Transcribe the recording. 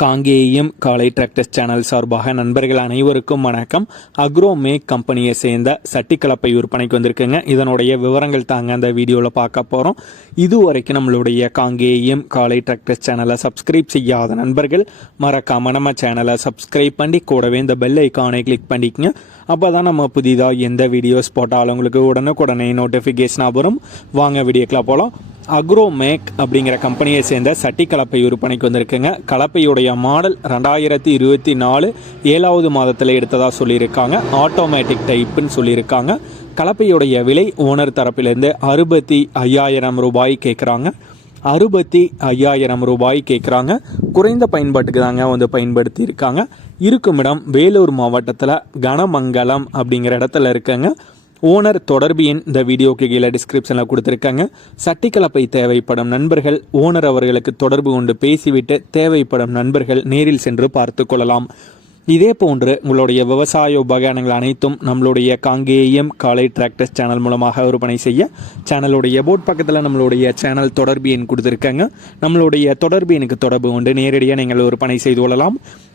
காங்கேயம் காலை tractors channel சார்பாக நண்பர்கள் அனைவருக்கும் வணக்கம். அக்ரோமேக் கம்பெனியை சேர்ந்த சட்டிக்கலப்பை விற்பனைக்கு வந்திருக்குங்க. இதனுடைய விவரங்கள் தாங்க அந்த வீடியோவில் பார்க்க போகிறோம் இதுவரைக்கும் நம்மளுடைய காங்கேயம் காலை டிராக்டர்ஸ் சேனலை சப்ஸ்கிரைப் செய்யாத நண்பர்கள் மறக்காம நம்ம சேனலை சப்ஸ்கிரைப் பண்ணி கூடவே இந்த பெல் ஐக்கானை கிளிக் பண்ணிக்கங்க. அப்போ தான் நம்ம புதிதாக எந்த வீடியோஸ் போட்டாலும் உங்களுக்கு உடனுக்குடனே நோட்டிஃபிகேஷனாக வரும். வாங்க வீடியோக்கெலாம் போகலாம் அக்ரோமேக் அப்படிங்கிற கம்பெனியை சேர்ந்த சட்டி கலப்பை விற்பனைக்கு வந்திருக்குங்க. கலப்பையுடைய மாடல் ரெண்டாயிரத்தி இருபத்தி நாலு ஏழாவது மாதத்தில் எடுத்ததாக சொல்லியிருக்காங்க. ஆட்டோமேட்டிக் டைப்புன்னு சொல்லியிருக்காங்க. கலப்பையுடைய விலை ஓனர் தரப்பிலிருந்து அறுபத்தி ஐயாயிரம் ரூபாய் கேட்குறாங்க அறுபத்தி ஐயாயிரம் ரூபாய் கேட்குறாங்க குறைந்த பயன்பாட்டுக்கு தாங்க வந்து பயன்படுத்தி இருக்காங்க இருக்குமிடம் வேலூர் மாவட்டத்தில் கனமங்கலம் அப்படிங்கிற இடத்துல இருக்குங்க. ஓனர் தொடர்பு எண் இந்த வீடியோக்கு கீழே டிஸ்கிரிப்ஷனில் கொடுத்துருக்காங்க. சட்டிக்கலப்பை தேவைப்படும் நண்பர்கள் ஓனர் அவர்களுக்கு தொடர்பு கொண்டு பேசிவிட்டு தேவைப்படும் நண்பர்கள் நேரில் சென்று பார்த்து கொள்ளலாம். இதே போன்று உங்களுடைய விவசாய உபகரணங்கள் அனைத்தும் நம்மளுடைய காங்கேயம் காலை டிராக்டர்ஸ் சேனல் மூலமாக விற்பனை செய்ய சேனலுடைய போட் பக்கத்தில் நம்மளுடைய சேனல் தொடர்பு எண் கொடுத்துருக்காங்க. நம்மளுடைய தொடர்பு எனக்கு தொடர்பு கொண்டு நேரடியாக நீங்கள் விற்பனை செய்து கொள்ளலாம்.